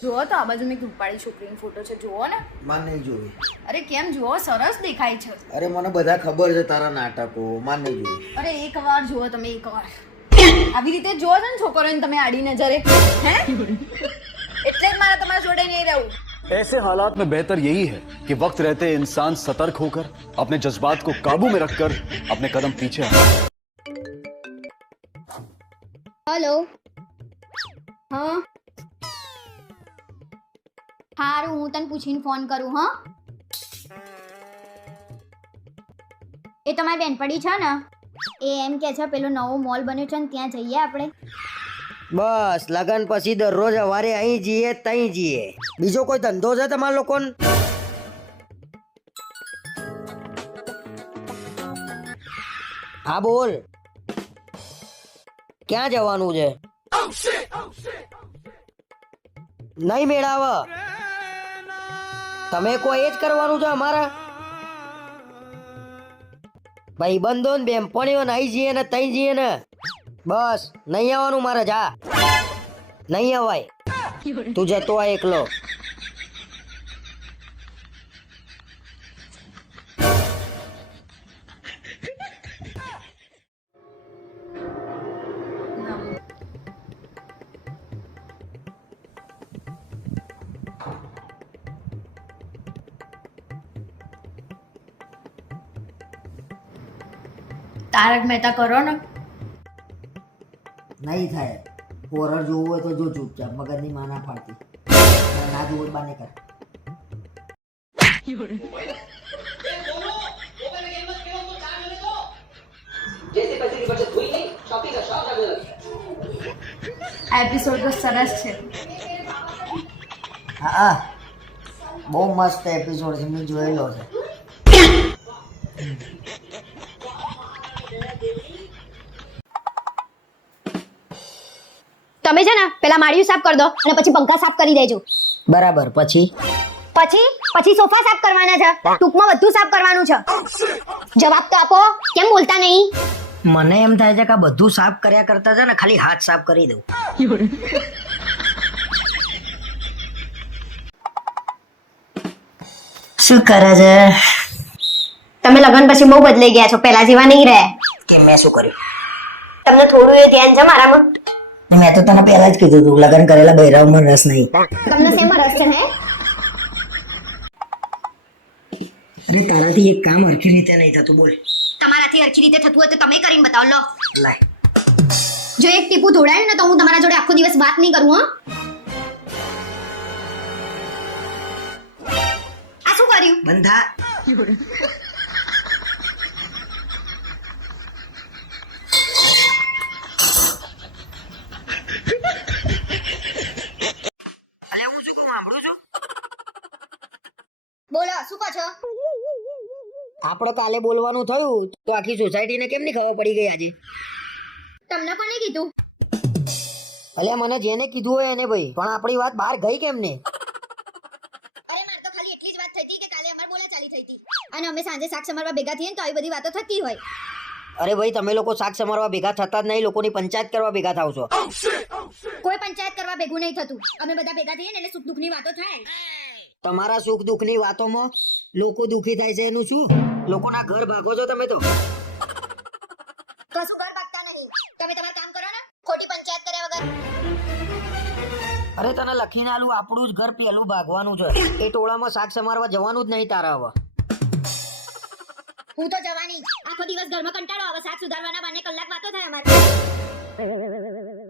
જુઓ તો આ બાજુ મેં એક રૂપાળી છોકરીનો ફોટો છે જુઓ ને માન નહીં જોવી અરે કેમ જુઓ સરસ દેખાય છે અરે મને બધા ખબર છે તારા નાટકો માન નહીં જોવી અરે એક વાર જુઓ તમે એક વાર આવી રીતે જુઓ છો ને છોકરીઓને તમે આડી નજરે હે એટલે જ મારે તમારા જોડે નહીં રહેવું ऐसे हालात में बेहतर यही है कि वक्त रहते इंसान सतर्क होकर अपने जज्बात को काबू में रखकर अपने कदम पीछे हटाए હલો હા હારું હું તને પૂછીને ફોન કરું હા? એ તમારી બેનપડી છે ને? એ એમ કે છે પેલો નવો મોલ બન્યો છે ને ત્યાં જઈએ આપણે. બસ લગન પછી દરરોજ સવારે અહીં જઈએ તઈ જઈએ. બીજો કોઈ ધંધો છે તમારા લોકોને? હા બોલ. ક્યાં જવાનું છે? નહીં મેળાવ. તમે કોઈ એ જ કરવાનું છે અમારા? ભાઈબંધો ને બેનપણીઓ ને આવી જઈએ ને તઈ જઈએ ને. બસ, નહીં આવવાનું મારે, જા. નહીં અવાય. તું જતો આ એકલો. તારક મહેતા કરો ને. નહીં થાય. હોરર જોવું હોય તો જો ચૂપચાપ મગજની માના પાડતી. ના જોવું બાને કર. એપિસોડ તો સરસ છે. હા હા. બહુ મસ્ત એપિસોડ છે મેં જોયેલો છે. તમે છે ને પેલા માળિયું સાફ કરી દો અને પછી પંખા સાફ કરી દેજો. બરાબર પછી? પછી પછી સોફા સાફ કરવાના છે. ટૂંકમાં બધું સાફ કરવાનું છે. જવાબ તો આપો કેમ બોલતા નહીં? મને એમ થાય છે કે આ બધું સાફ કર્યા કરતા છે ને ખાલી હાથ સાફ કરી દઉં. શું કરે છે? તમે લગ્ન પછી બહુ બદલાઈ ગયા છો પહેલા જેવા નહીં રહ્યા કે મેં શું કર્યું? તમને થોડું એ ધ્યાન છે મારામાં? મેં તો તને પહેલા જ કીધું હતું લગ્ન કરેલા બૈરાવમાં રસ નહીં. તમને શેમાં રસ છે હે? અરે તારાથી એક કામ હરખી રીતે નહીં થતું બોલ. તમારાથી હરખી રીતે થતું હોય તો તમે કરીને બતાવો લો. લાય. જો એક ટીપું ધોડાય ને તો હું તમારા જોડે આખો દિવસ વાત નહીં કરું હા. આ શું કર્યું? બંધા બોલો શું કહો છો આપણે કાલે બોલવાનું થયું તો આખી સોસાયટીને કેમ ની ખબર પડી ગઈ આજે? તમને કોને કીધું? અલ્યા મને જેને કીધું હોય એને ભાઈ પણ આપણી વાત બહાર ગઈ કેમ ને? અરે મારે તો ખાલી એટલી જ વાત થઈ કે કાલે અમાર બોલાચાલી થઈ અને અમે સાંજે શાક સમારવા ભેગા થઈએ તો આવી બધી વાતો થતી હોય. અરે ભાઈ તમે લોકો શાક સમારવા ભેગા થતા જ નહીં લોકોની પંચાયત કરવા ભેગા થાવ છો. કોઈ પંચાયત કરવા ભેગું નહીં થતું. અમે બધા ભેગા થઈએ ને એટલે સુખ દુઃખની વાતો થાય. તમારા સુખ દુઃખની વાતોમાં લોકો દુઃખી થાય છે એનું શું? લોકોના ઘર ભાગો છો તમે તો. કશું ઘર ભાગતા નહીં. તમે તમારું કામ કરો ને. ખોટી પંચાયત કર્યા વગર. અરે તને લખીને આલું આપણું જ ઘર પેલું ભાગવાનું છે. એ ટોળામાં શાક સમારવા જવાનું જ નહીં તારા હવે. હું તો જવાની. આખો દિવસ ઘરમાં કંટાળો આવે શાક સુધારવાના બાને કલાક વાતો થાય અમારે.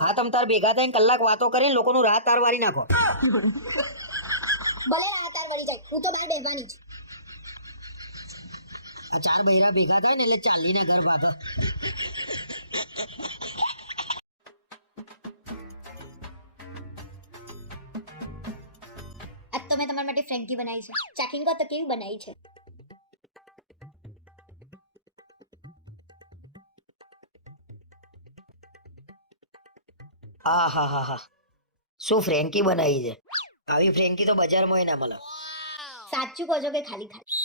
હા તમ તાર ભેગા થઈને કલાક વાતો કરીને લોકોનું રાહ તાર વારી નાખો. ભલે. તાર જાય. હું તો બહાર બેહવાની છું આ ચાર બૈરા ભેગા થાય ને એટલે ચાલીને ઘર ભાગો. આજ તો મેં તમારા માટે ફ્રેન્કી બનાવી છે. ચાખીને કહો તો કેવી બનાવી છે? હા હા હા હા શું ફ્રેન્કી બનાવી છે? આવી ફ્રેન્કી તો બજારમાં ના મળે સાચું કહો છો કે ખાલી ખાલી?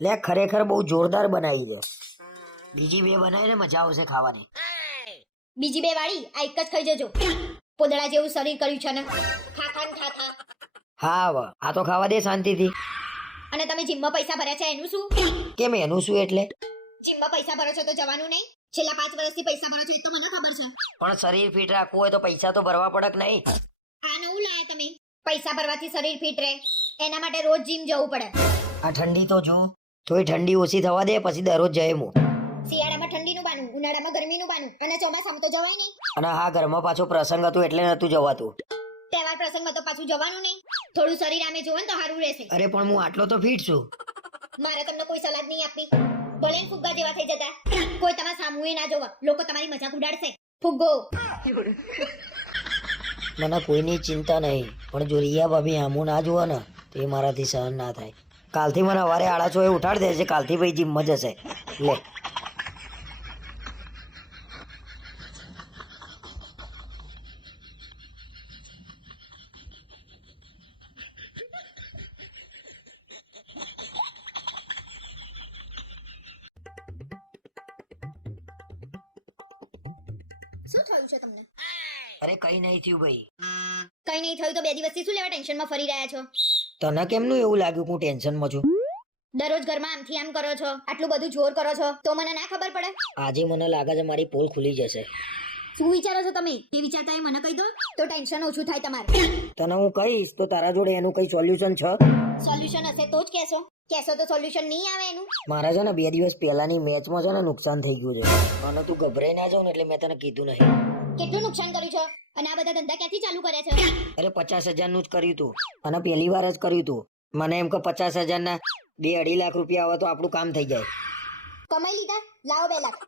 લે ખરેખર બહુ જોરદાર બનાવી છે બીજી બે બનાવીને મજા આવશે ખાવાની. બીજી બે વાળી? આ એક જ ખાઈ જજો. પોદળા જેવું શરીર કર્યું છે ને. ખા ખા ખા ખા. હા હવે આ તો ખાવા દે શાંતિથી. અને તમે જીમમાં પૈસા ભર્યા છે એનું શું? કેમ એનું શું એટલે? જીમમાં પૈસા ભરો છો તો જવાનું નહીં. છેલ્લા પાંચ વર્ષથી પૈસા ભરો છો એ તો મને ખબર છે. પણ શરીર ફિટ રાખવું હોય તો પૈસા તો ભરવા પડક નહીં? આ નવું લાયા તમે. પૈસા ભરવાથી શરીર ફિટ રહે. એના માટે રોજ જીમ જવું પડે. આ ઠંડી તો જો થોડી ઠંડી ઓછી થવા દે પછી દરરોજ જાય હું શિયાળામાં ઠંડીનું બાનું ઉનાળામાં ગરમીનું બાનું અને ચોમાસામાં તો જવાય નહીં. અને હા ઘરમાં પાછો પ્રસંગ હતો એટલે નતું જવાતું. તહેવાર પ્રસંગમાં તો પાછું જવાનું નહીં. થોડું શરીર આમે જોવો ને તો સારું રહેશે. અરે પણ હું આટલો તો ફિટ છું. મારે તમને કોઈ સલાહ નહીં આપી ભલે ફુગ્ગા જેવા થઈ જતા. કોઈ તમારા સામુએ ના જોવા. લોકો તમારી મજાક ઉડાડશે. ફુગ્ગો. મને કોઈની ચિંતા નહીં. પણ જો રિયા ભાભી આમું ના જુઓ ને, તો એ મારાથી સહન ના થાય. કાલથી મને સવારે આડા છો એ ઉઠાડી દે છે, કાલથી ભાઈ જીમમાં જશે. લે. શું થયું છે તમને? અરે કઈ નહીં થયું ભાઈ. કઈ નહીં થયું તો બે દિવસથી શું લેવા ટેન્શનમાં ફરી રહ્યા છો? તને કેમનું એવું લાગ્યું હું ટેન્શનમાં છું? દરરોજ ઘરમાં આમથી આમ કરો છો આટલું બધું જોર કરો છો તો મને ના ખબર પડે? આજે મને લાગે છે મારી પોલ ખુલી જશે. શું વિચારો છો તમે? તે વિચારતા એ મને કહી દો તો ટેન્શન ઓછું થાય તમારે. તને હું કહીશ તો તારા જોડે એનું કઈ સોલ્યુશન છે? સોલ્યુશન હશે તો જ કહેશો. કેસો તો સોલ્યુશન નહીં આવે એનું. મારા છે ને બે દિવસ પહેલાની મેચમાં છે ને નુકસાન થઈ ગયું છે. અને તું ગભરાઈ ના જાવ ને એટલે મેં તને કીધું નહીં. કેટલું નુકસાન કર્યું છે? અને આ બધા ધંધા ક્યાંથી ચાલુ કર્યા છે? અરે પચાસ હજારનું જ કર્યું તું. અને પહેલી વાર જ કર્યું તું. મને એમ કે પચાસ હજારના બે અઢી લાખ રૂપિયા આવે તો આપણું કામ થઈ જાય. કમાઈ લીધા? લાવો બે લાખ.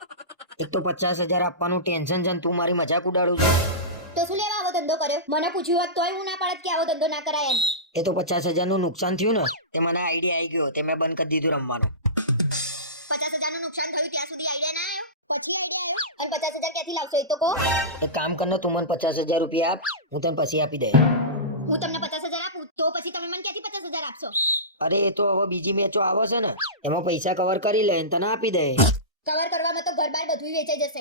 એક તો પચાસ હજાર આપવાનું ટેન્શન છે ને તું મારી મજાક ઉડાડું છું. તો શું લેવા આવો ધંધો કર્યો? મને પૂછ્યું હોત તોય હું ના પાડત કે આવો ધંધો ના કરાય એમ. એ તો પચાસ હજારનું નુકસાન થયું ને તે મને આઈડિયા આવી ગયો તે મેં બંધ કરી દીધું રમવાનું. અને પચાસ હજાર ક્યાંથી લાવશો? એ તો કહો. એક કામ કર તું મને પચાસ હજાર રૂપિયા આપ હું તને પછી આપી દે હું તમને પચાસ હજાર આપું તો પછી તમે મને ક્યાંથી પચાસ હજાર આપશો? અરે એ તો હવે બીજી મેચો આવે છે ને એમાં પૈસા કવર કરી લે ને તને આપી દે કવર કરવામાં તો ઘર બાર બધું વેચાઈ જશે.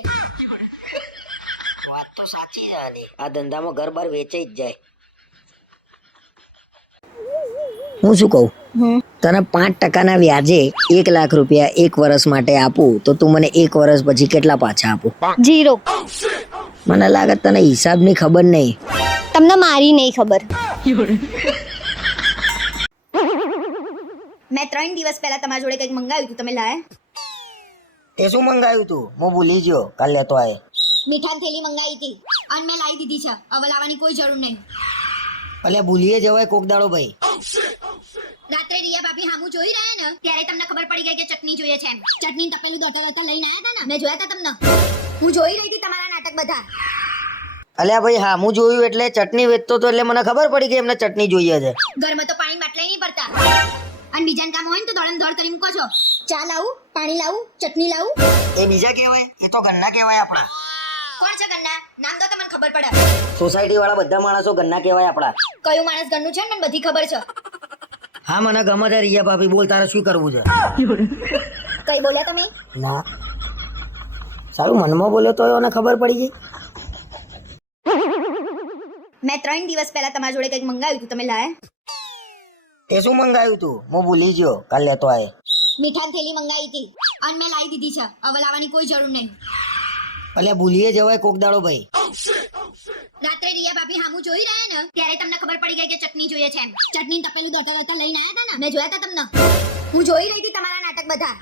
વાત તો સાચી છે આની. આ ધંધામાં ઘર બાર વેચાઈ જ જાય. હું શું કહું? તને પાંચ ટકાના વ્યાજે એક લાખ રૂપિયા એક વર્ષ માટે આપું તો તું મને એક વર્ષ પછી કેટલા પાછા આપું? જીરો. મને લાગે તને હિસાબની ખબર નહીં. તમને મારી નહીં ખબર. મેં ત્રણ દિવસ પહેલા તમારા જોડે કંઈક મંગાવ્યું હતું તમે લાયા? તે શું મંગાવ્યું તું? હું ભૂલી ગયો કાલ લેતો આય. મીઠાની થેલી મંગાવી હતી અને મેં લાવી દીધી છે. હવે લાવવાની કોઈ જરૂર નહીં. ભલે ભૂલીએ જવાય કોક દાડો ભાઈ. રાત્રે રિયા ભાભી હામું જોઈ રહ્યા ને ત્યારે તમને ખબર પડી ગઈ કે ચટણી જોઈએ છે એમ. ચટણી તપેલી દોતા દોતા લઈને આવ્યા હતા ને મેં જોયા હતા તમને. હું જોઈ રહી હતી તમારા નાટક બધા. અલ્યા ભાઈ હા હું જોયું એટલે ચટણી વેચતો તો એટલે મને ખબર પડી કે એમને ચટણી જોઈએ છે. ઘરમાં તો પાણી બાટલાય નહીં પડતા. અને બીજા કામ હોય ને તો દોડમ દોડ કરી મૂકો છો. ચા લાવું પાણી લાવું ચટણી લાવું? એ બીજા કહેવાય? એ તો ગન્ના કહેવાય આપણા. કોણ છે ગન્ના નામ તો તમને ખબર પડે. સોસાયટી વાળા બધા માણસો ગન્ના કહેવાય આપણા. કયું માણસ ગન્નું છે ને મને બધી ખબર છે. હા મને ગમે છે રિયા ભાભી બોલ તારે શું કરવું છે? કઈ બોલ્યા તમે? ના. સારું મનમાં બોલ્યો તો એને ખબર પડી ગઈ. મેં ત્રણ દિવસ પહેલા તમારા જોડે કંઈક મંગાવ્યું હતું તમે લાયા? તે શું મંગાવ્યું તું? હું ભૂલી ગયો કાલ લેતો આય. મીઠાન થેલી મંગાવી હતી. અને મેં લાવી દીધી છે. હવે લાવવાની કોઈ જરૂર નહીં. અલ્યા ભૂલીએ જવાય કોક દાડો ભાઈ. રાત્રે રિયા ભાભી હામું જોઈ રહ્યા ને ત્યારે તમને ખબર પડી ગઈ કે ચટણી જોઈએ છે એમ. ચટણી તપેલું દોતા દોતા લઈને આવ્યા હતા ને? મેં જોયા હતા તમને. હું જોઈ રહી હતી તમારા નાટક બધા.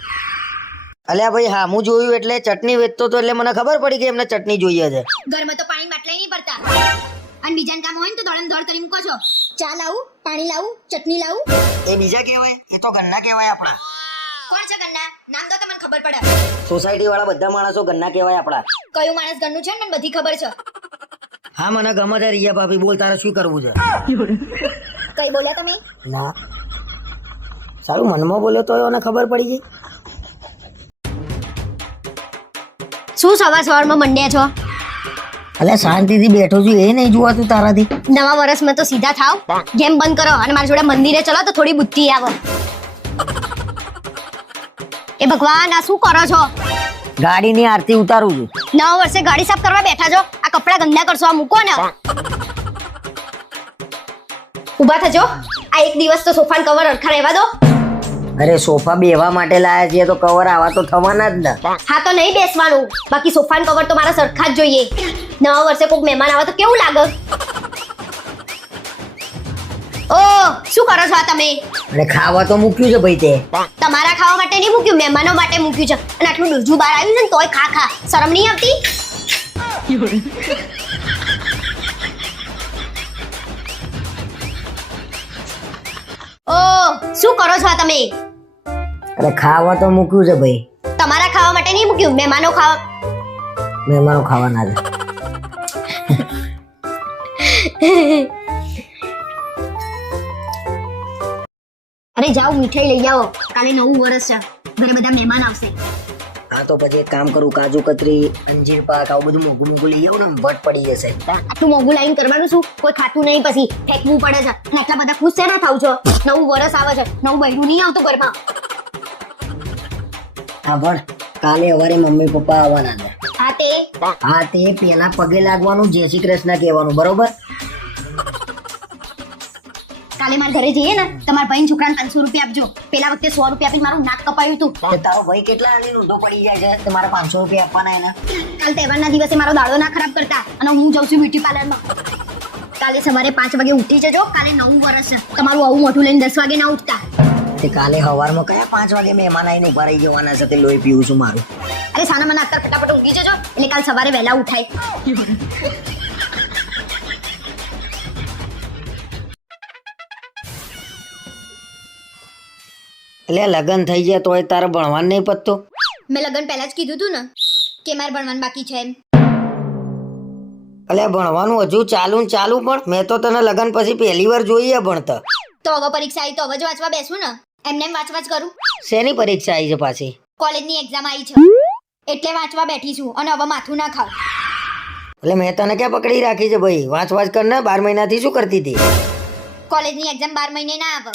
અલ્યા ભાઈ હા હું જોયું એટલે ચટણી વેચતો તો એટલે મને ખબર પડી કે એમને ચટણી જોઈએ છે. ઘરમાં તો પાણી બાટલાય નહીં પડતા. અને બીજાને કામ હોય ને તો દોડમ દોડ કરી મૂકો છો. ચા લાવું પાણી લાવું ચટણી લાવું. એ બીજા કહેવાય? એ તો ગન્ના કહેવાય આપણા. કોણ છે ગન્ના નામ તો તમને ખબર પડે. સોસાયટી વાળા બધા માણસો ગન્ના કહેવાય આપણા. કયું માણસ ગન્નું છે ને મને બધી ખબર છે. હા મને ગમે છે રિયા ભાભી બોલ તારે શું કરવું છે? કઈ બોલ્યા તમે? ના. સારું મનમાં બોલ્યો તો એને ખબર પડી ગઈ. શું સવાર સવારમાં મંડ્યા છો? અલ્યા શાંતિથી બેઠો છું એ નહીં જોવાતું તારાથી. નવા વર્ષમાં તો સીધા થાવ. ગેમ બંધ કરો અને મારી જોડે મંદિરે ચલો તો થોડી બુદ્ધિ આવે. એ ભગવાન આ શું કરો છો? ગાડીની આરતી ઉતારું છું. નવા વર્ષે ગાડી સાફ કરવા બેઠા છો. આ કપડા ગંદા કરશો આ મૂકો ને. ઊભા થજો. આ એક દિવસ તો સોફાન કવર અરખા રહેવા દો. અરે સોફા બેવા માટે લાયા છીએ તો કવર આવા તો થવાના જ ને. હા તો નહીં બેસવાનું. બાકી સોફાન કવર તો મારા સરખા જ જોઈએ. નવા વર્ષે કોઈક મહેમાન આવે તો કેવું લાગે? ઓ શું કરો છો આ તમે? અને ખાવા તો મૂક્યું છે ભાઈ તે. તમારા ખાવા માટે નહીં મૂક્યું મહેમાનો માટે મૂક્યું છે. અને આટલું દૂરજું બહાર આવ્યું છે ને તોય ખા ખા. શરમ નહીં આવતી? ઓ શું કરો છો આ તમે? અરે ખાવા તો મૂક્યું છે ભાઈ. તમારા ખાવા માટે નહીં મૂક્યું મહેમાનો ખાવા મહેમાનો ખાવાના છે. અરે જાઓ મીઠાઈ લઈ આવો કાલે નવું વર્ષ છે. ઘરે બધા મહેમાન આવશે. હા તો પછી એક કામ કરું કાજુ કતરી અંજીર પાક આવું બધું મોગું મોગું લઈ આવું ને વટ પડી જશે. આટલું મોગું લાઈન કરવાનું શું? કોઈ ખાતું નહીં પછી ફેંકવું પડે છે. અને આટલા બધા ખુશ છે ને થાવ છો? નવું વર્ષ આવે છે. નવું બૈરું નહીં આવતું ઘરમાં. હા પણ કાલે અવારે મમ્મી પપ્પા આવવાના છે. હા તે. હા તે પેલા પગે લાગવાનું જય શ્રી કૃષ્ણ કહેવાનું બરોબર? કાલે મારા ઘરે જઈએ ને તમારા ભાઈ છોકરાને ત્રણસો રૂપિયા આપજો. પેલા વખતે સો રૂપિયા આપીને મારું નાક કપાયું હતું. તારો ભાઈ કેટલા આની ઊંધો પડી જાય છે? તમારે પાંચસો રૂપિયા આપવાના એના. કાલ તહેવારના દિવસે મારો દાડો ના ખરાબ કરતા અને હું જાઉં છું બ્યુટી પાર્લરમાં. કાલે સવારે પાંચ વાગે ઉઠી જજો કાલે નવું વર્ષ છે. તમારું આવું મોઢું લઈને દસ વાગે ના ઉઠતા. કાલે સવારમાં કયા પાંચ વાગે મહેમાન આવીને ઊભા રહી જવાના છે તે લોહી પીવું છું મારું. અરે સાના મને અત્યારે ફટાફટ ઊંઘી જજો એટલે કાલ સવારે વહેલા ઉઠાય. એટલે લગન થઈ જાય તોય તારે ભણવાનું નહીં પતતું. મેં લગન પહેલા જ કીધું તું ને કે મારે ભણવાનું બાકી છે એમ. એટલે ભણવાનું હજુ ચાલુ ને ચાલુ પણ મેં તો તને લગન પછી પહેલી વાર જોઈએ ભણતા. તો હવે પરીક્ષા આવી તો હવે જ વાંચવા બેસું ને. એમને એમ વાંચવા જ કરું. શેની પરીક્ષા આવી છે પાછી? કોલેજની એક્ઝામ આવી છે. એટલે વાંચવા બેઠી છું અને હવે માથું ના ખાવ. એટલે મેં તને ક્યાં પકડી રાખી છે ભાઈ? વાંચવા જ કર ને બાર મહિનાથી શું કરતી હતી? કોલેજની એક્ઝામ બાર મહિને ના આવે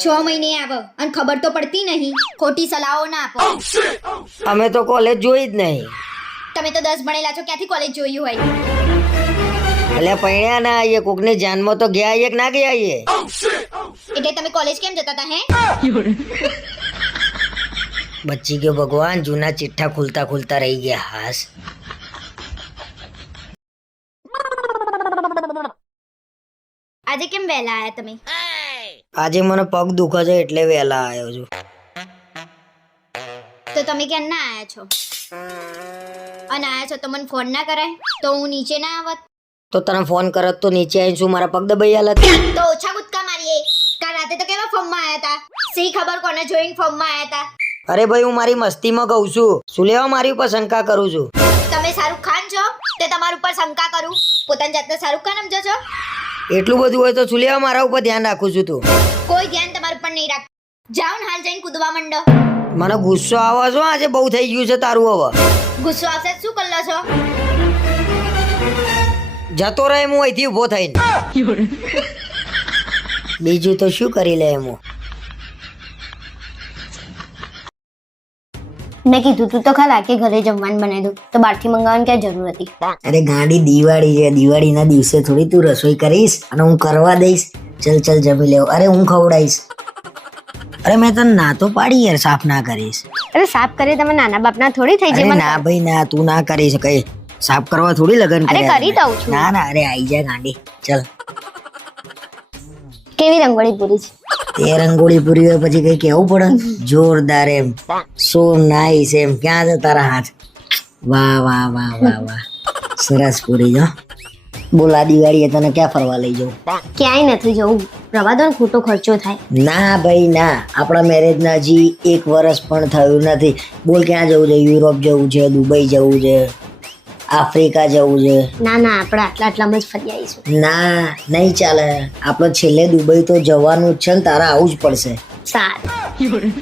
છ મહિને આવ અને ખબર તો પડતી નહીં. ખોટી સલાહો ના આપો. અમે તો કોલેજ જોઈ જ નહીં. તમે તો દસ ભણેલા છો ક્યાંથી કોલેજ જોયું હોય? એટલે પૈણ્યા ના આવીએ કોકની જાનમાં તો ગયા આવીએ કે ના ગયા આવીએ એટલે તમે કોલેજ કેમ જતા હતા હે? બચી ગયો ભગવાન જૂના ચિઠ્ઠા ખુલતા ખુલતા રહી ગયા હાસ. આજે કેમ વહેલા આયા તમે? આજે મને પગ દુખે છે એટલે વહેલા આવ્યો છું. તો તમે કેમ ના આયા છો? અને આયા છો તો મને ફોન ના કરાય? તો હું નીચે ના આવત? તો તને ફોન કરત તો નીચે આવીને શું મારા પગ દબાઈ હાલત તો ઓછા કૂદકા મારીએ. કાલ રાતે તો કેવા ફોર્મમાં આયા હતા સી ખબર કોને જોઈને ફોર્મમાં આયા હતા અરે ભાઈ હું મારી મસ્તીમાં કહું છું. શું લેવા મારી ઉપર શંકા કરું છું? તમે શાહરુખ ખાન છો? તે તમારા ઉપર શંકા કરું. પોતાની જાતને શાહરુખ ખાન સમજો છો? એટલું બધું હોય તો શું મારા ઉપર ધ્યાન રાખું છું તું. કોઈ ધ્યાન તમારું પણ નહીં રાખ જાઓ ને હાલ જઈને કૂદવા માંડો. મને ગુસ્સો આવે છો? આજે બહુ થઈ ગયું છે તારું હવે. ગુસ્સો આવશે શું કરલો છો? જતો રહે હું અહીંથી ઊભો થઈને. બીજું તો શું કરી લે એમ હું? મેં કીધું તું તો ખરા કે ઘરે જમવાનું બનાવી દઉં તો બહારથી મંગાવવાની ક્યાં જરૂર હતી? અરે ગાડી દિવાળી છે દિવાળીના દિવસે થોડી તું રસોઈ કરીશ અને હું કરવા દઈશ. ચલ ચલ જમી લેવ. અરે હું ખવડાવીશ. અરે મેં તને ના તો પાડી યાર સાફ ના કરીશ. અરે સાફ કરે તમે નાના બાપના થોડી થઈ જાય ના ભાઈ ના તું ના કરી શકે સાફ કરવા થોડી લગન અરે કરી દઉં છું. ના ના અરે આઈ જા ગાંડી. ચલ. કેવી રંગોળી પૂરી છે? તે રંગોળી પૂરી હોય પછી કઈ કેવું પડે? જોરદાર એમ. સો નાઈસ એમ. ક્યાં છે તારા હાથ? વાહ વાહ વાહ વાહ વાહ. સરસ પૂરી જો બોલ આ દિવાળીએ તને ક્યાં ફરવા લઈ જાઉં ક્યાંય નથી જવું. રવા દો ખોટો ખર્ચો થાય. ના ભાઈ ના. આપણા મેરેજના હજી એક વર્ષ પણ થયું નથી. બોલ ક્યાં જવું છે? યુરોપ જવું છે દુબઈ જવું છે? આફ્રિકા જવું છે. ના ના આપણે આટલા આટલામાં જ ફરી આવીશું. ના નહીં ચાલે. આપણે છેલ્લે દુબઈ તો જવાનું જ છે ને તારા આવું જ પડશે. સારું.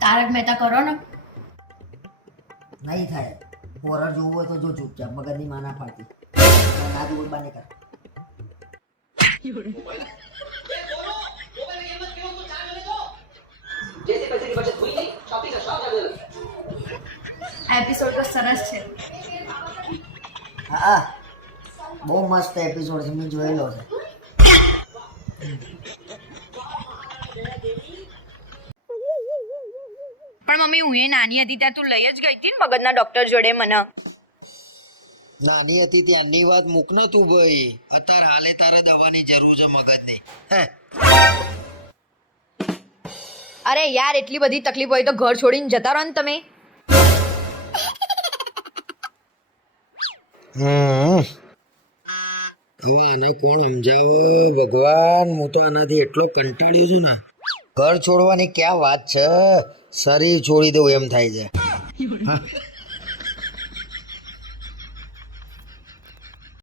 તારક મહેતા કરો ને. નહીં થાય. હોરર જોવું હોય તો જો ચૂપચાપ મગજની માના પાડતી ના બાને કર. એપિસોડ તો સરસ છે. હા બહુ મસ્ત એપિસોડ છે મેં જોયેલો છે. પણ મમ્મી હું એ નાની હતી ત્યાં તું લઈ જ ગઈ હતી ને મગજના ડોક્ટર જોડે મને. નાની હતી ત્યાંની વાત મૂક ને તું ભાઈ. અત્યારે હાલે તારે દવાની જરૂર છે મગજની. હે? અરે યાર એટલી બધી તકલીફ હોય તો ઘર છોડીને જતા રહો ને તમે. હમ. હવે આને કોણ સમજાવે? ભગવાન હું તો આનાથી એટલો કંટાળ્યો છું ને. ઘર છોડવાની ક્યાં વાત છે શરીર છોડી દઉં એમ થાય છે.